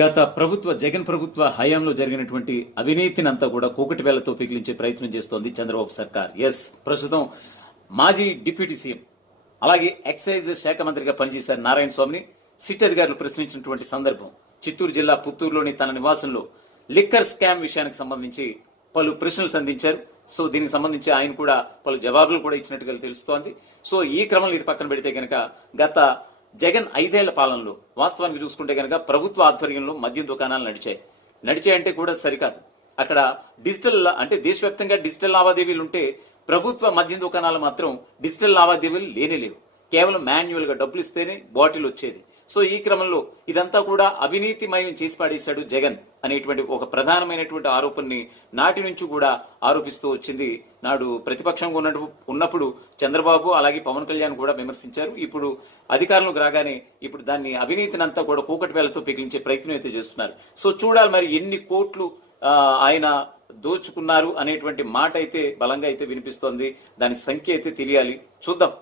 గత జగన్ ప్రభుత్వ హయాంలో జరిగినటువంటి అవినీతిని అంతా కూడా కూకటి వేలతో పిగిలించే ప్రయత్నం చేస్తోంది చంద్రబాబు సర్కార్. ప్రస్తుతం మాజీ డిప్యూటీ సీఎం అలాగే ఎక్సైజ్ శాఖ మంత్రిగా పనిచేశారు నారాయణ స్వామిని సిట్ అధికారులు ప్రశ్నించినటువంటి సందర్భం. చిత్తూరు జిల్లా పుత్తూరులోని తన నివాసంలో లిక్కర్ స్కామ్ విషయానికి సంబంధించి పలు ప్రశ్నలు సంధించారు. సో దీనికి సంబంధించి ఆయన కూడా పలు జవాబులు కూడా ఇచ్చినట్టుగా తెలుస్తోంది. సో ఈ క్రమంలో ఇది పక్కన పెడితే కనుక గత జగన్ 5 ఏళ్ల పాలనలో వాస్తవానికి చూసుకుంటే కనుక ప్రభుత్వ ఆధ్వర్యంలో మద్యం దుకాణాలు నడిచాయంటే కూడా సరికాదు. అక్కడ డిజిటల్ అంటే దేశవ్యాప్తంగా డిజిటల్ లావాదేవీలు ఉంటే ప్రభుత్వ మద్యం దుకాణాలు మాత్రం డిజిటల్ లావాదేవీలు లేనేలేవు. కేవలం మాన్యువల్ గా డబ్బులు ఇస్తేనే బాటిల్ వచ్చేది. సో ఈ క్రమంలో ఇదంతా కూడా అవినీతిమయం చేసి పాడేశాడు జగన్ అనేటువంటి ఒక ప్రధానమైనటువంటి ఆరోపణని నాటి నుంచి కూడా ఆరోపిస్తూ వచ్చింది. నాడు ప్రతిపక్షంగా ఉన్నప్పుడు చంద్రబాబు అలాగే పవన్ కళ్యాణ్ కూడా విమర్శించారు. ఇప్పుడు అధికారంలోకి రాగానే ఇప్పుడు దాన్ని అవినీతిని అంతా కూడా కూకటి వేలతో పిగిలించే ప్రయత్నం అయితే చేస్తున్నారు. సో చూడాలి మరి ఎన్ని కోట్లు ఆయన దోచుకున్నారు అనేటువంటి మాట అయితే బలంగా అయితే వినిపిస్తోంది. దాని సంఖ్య అయితే తెలియాలి, చూద్దాం.